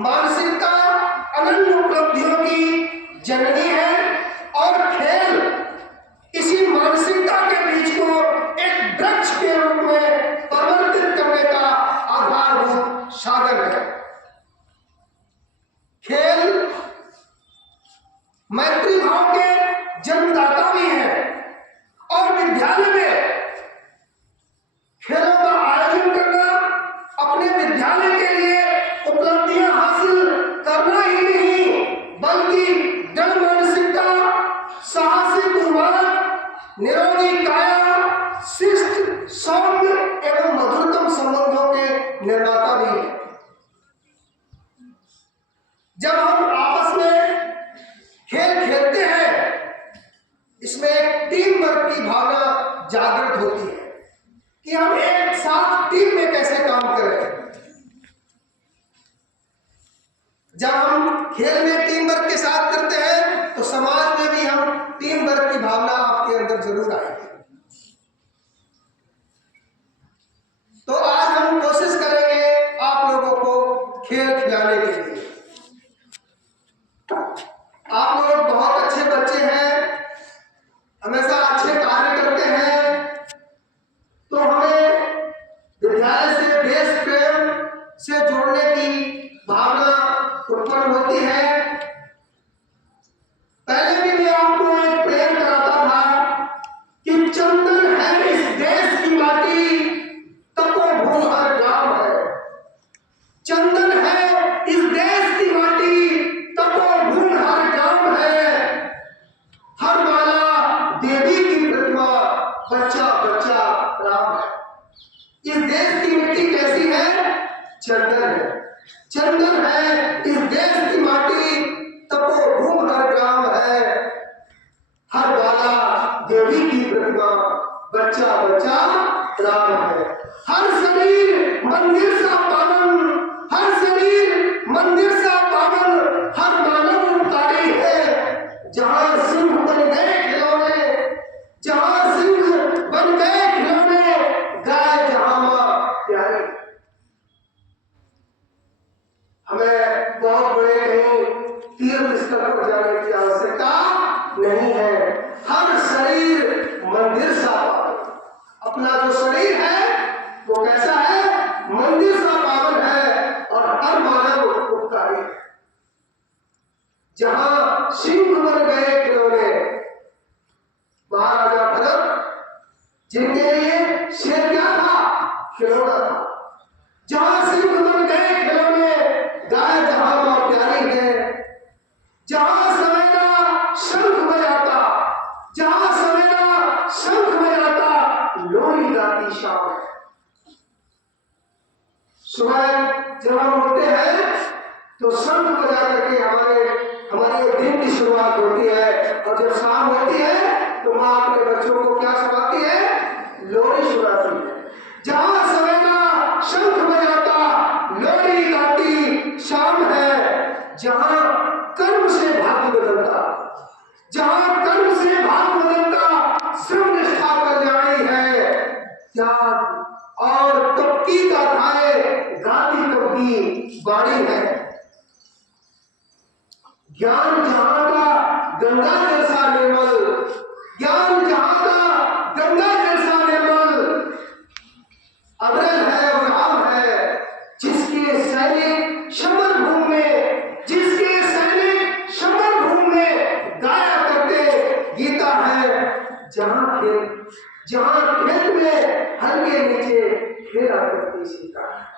मानसिकता अनन्य उपलब्धियों की जननी है और खेल इसी मानसिकता के बीज को एक वृक्ष के रूप में परिवर्तित करने का आधारभूत साधन है। खेल मैत्री भाव के जन्मदाता भी है और विद्यालय में खेलों का आयोजन करना अपने विद्यालय के लिए उपलब्धियां हासिल करना ही नहीं बल्कि दृढ़ मानसिकता, साहसिक उन्माद, निरोगी काया, शिष्ट, सौम्य एवं मधुरतम संबंधों के निर्माता भी है। जब हम आपस में खेल खेलते हैं इसमें एक टीम वर्क की भावना जागृत होती है कि हम एक साथ टीम में कैसे काम करें। जब हम खेल में टीम वर्क के साथ करते हैं तो समाज में भी हम टीम वर्क की भावना आपके अंदर जरूर आएगी। तो आज हम कोशिश करेंगे आप लोगों को खेल खिलाने के लिए। आप लोग बहुत अच्छे बच्चे हैं, हमेशा अच्छे कार्य करते हैं, तो हमें विद्यालय से देश प्रेम से जोड़ने की भावना उत्पन्न होती है। पहले भी मैं आपको एक प्रेम कराता था कि चंदन है इस देश की माटी तपोभूमि हर ग्राम है। चंदन है इस देश की माटी तपोभूमि हर ग्राम है। हर माला देवी की प्रतिमा बच्चा बच्चा राम है। इस देश की मिट्टी कैसी है? चंदन है। चंदन है इस देश की माटी तपोभूमि हर ग्राम है। हर बाला देवी की प्रतिमा बच्चा बच्चा राम है। हर शरीर मंदिर सा पावन, हर शरीर मंदिर सा पावन, हर मानव उपकारी है। जहां सिंह बन गए खिलौने, जहां सिंह बन गए खिलौने, गाय जहां मां प्यारी। हमें बहुत बड़े कहीं तीर्थ स्थल पर जाने की आवश्यकता नहीं है। हर शरीर मंदिर सा पावन। अपना जो शरीर है वो कैसा है? मंदिर सा पावन है और हर मानव उपकारी है। जहां सिंह बन गए खिलौने, महाराजा भरत जिनके लिए शेर क्या था? खिलौना था। जहां सिंह बन गए खिलौने, गाय जहां मां प्यारी है। जहां सवेरा शंख बजाता, जहां सवेरा शंख बजाता, लोरी गाती शाम है। सुबह जब हम उठते हैं तो शंख बजा करके हमारे दिन की शुरुआत होती है और जब शाम होती है तो माँ अपने बच्चों को क्या सुनाती है? लोरी सुनाती है। जहां सवेरा शंख बजाता, लोरी गाती शाम है। जहां कर्म से भाग्य बदलता, जहां कर्म से भाग्य बदलता, श्रम निष्ठा कल्याणी है। त्याग और तप की गाथाएं गाती कब की बाणी है। ज्ञान जहां का गंगा जैसा निर्मल, ज्ञान जहां का गंगा जैसा निर्मल, अग्रज है और राम है। जिसके सैनिक समर भूमि में, जिसके सैनिक समर भूमि में गाया करते गीता है। जहां खेत में हल के नीचे खेला करती सीता है।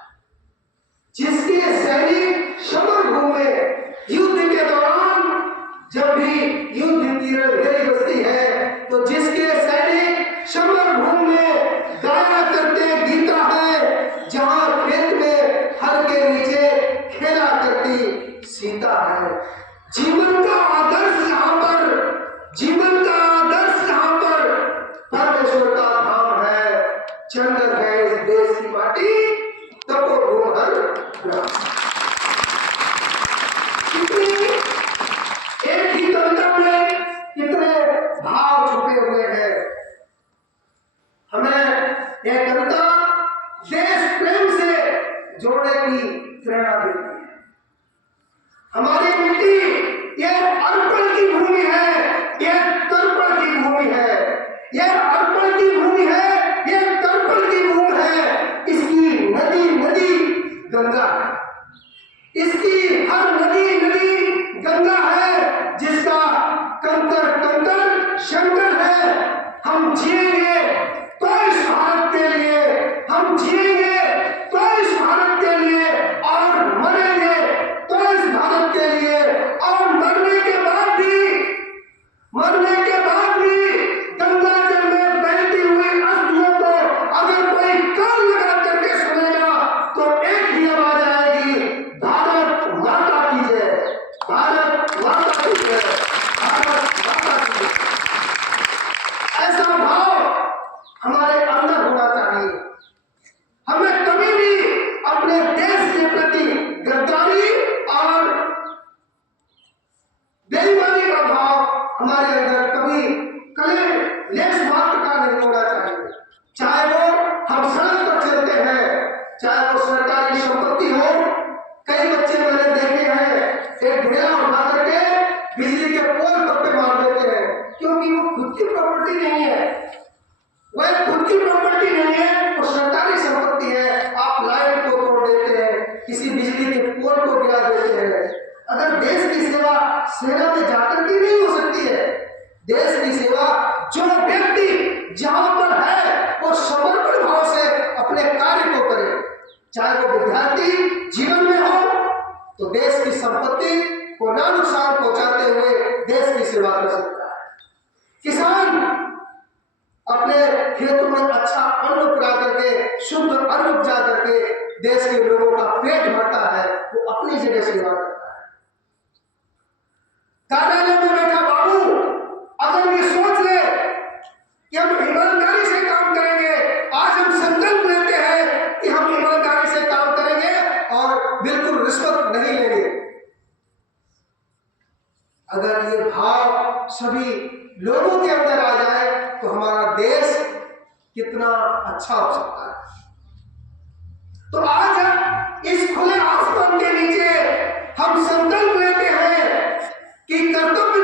जिसके सैनिक समर भूमि में युद्ध के दौरान जब भी युद्ध की रणभेरी बजती है तो जिसके सैनिक समर भूमि में गाया करते गीता है। जहां खेत में हल के नीचे खेला करती सीता है। जीवन का आदर्श जहां पर, जीवन का आदर्श जहां पर परमेश्वर का धाम है। चंदन है इस देश की माटी तपोभूमि हर ग्राम। एक ही कविता में कितने भाव छुपे हुए हैं। हमें यह कविता देश प्रेम से जोड़ने की प्रेरणा देती है। इसकी हर नदी नदी गंगा है, जिसका कंकर कंकर शंकर है। हम जिएंगे तो इस भारत के लिए, हम जिएंगे तो इस भारत के लिए, और मरेंगे तो इस भारत के लिए। और मरने के बाद भी गंगा जल में बहती हुई अस्थियों को अगर कोई कान लगा करके सुनेगा तो एक ही आवाज आएगी, भारत माता की जय, भारत माता की जय, भारत माता की जय। ऐसा भाव हमारे अंदर होना चाहिए। हमें कभी भी अपने देश के प्रति गद्दारी और बेईमानी का भाव हमारे अंदर कभी कले लेस मात्र का नहीं होना चाहिए। चाहे वो हम सड़क पर चलते हैं, चाहे वो सरकारी संपत्ति हो। कई बच्चे मैंने देखे हैं एक ढेला उठा करके बिजली के पोल पर मार देते हैं, क्योंकि वो खुद की प्रॉपर्टी नहीं है, वह खुद की प्रॉपर्टी नहीं है, वो सरकारी संपत्ति है। आप लाइट को तोड़ देते हैं, किसी बिजली के पोल को गिरा देते हैं। अगर देश की सेवा सेना में जाकर की नहीं हो सकती है, देश की सेवा जो व्यक्ति जहां पर है वो समर्पण भाव से अपने कार्य को करे। चाहे वो विद्यार्थी जीवन में हो तो देश की संपत्ति को ना नुकसान पहुंचाते हुए देश की सेवा कर सकता है। किसान अपने खेतों में अच्छा अन्न उगा करके, शुद्ध अन्न उपजा करके देश के लोगों का पेट भरता है, वो अपनी जगह सेवा करता है। कार्यालय में बैठा बाबू अगर ये सोच ले कि हम ईमानदारी से काम करेंगे, आज हम संकल्प लेते हैं कि हम ईमानदारी से काम करेंगे और बिल्कुल रिश्वत नहीं लेंगे, अगर ये भाव सभी लोगों के अंदर आ जाए तो हमारा देश कितना अच्छा हो सकता है। तो आज हम इस खुले आसमान के नीचे हम संकल्प लेते हैं कि कर्तव्य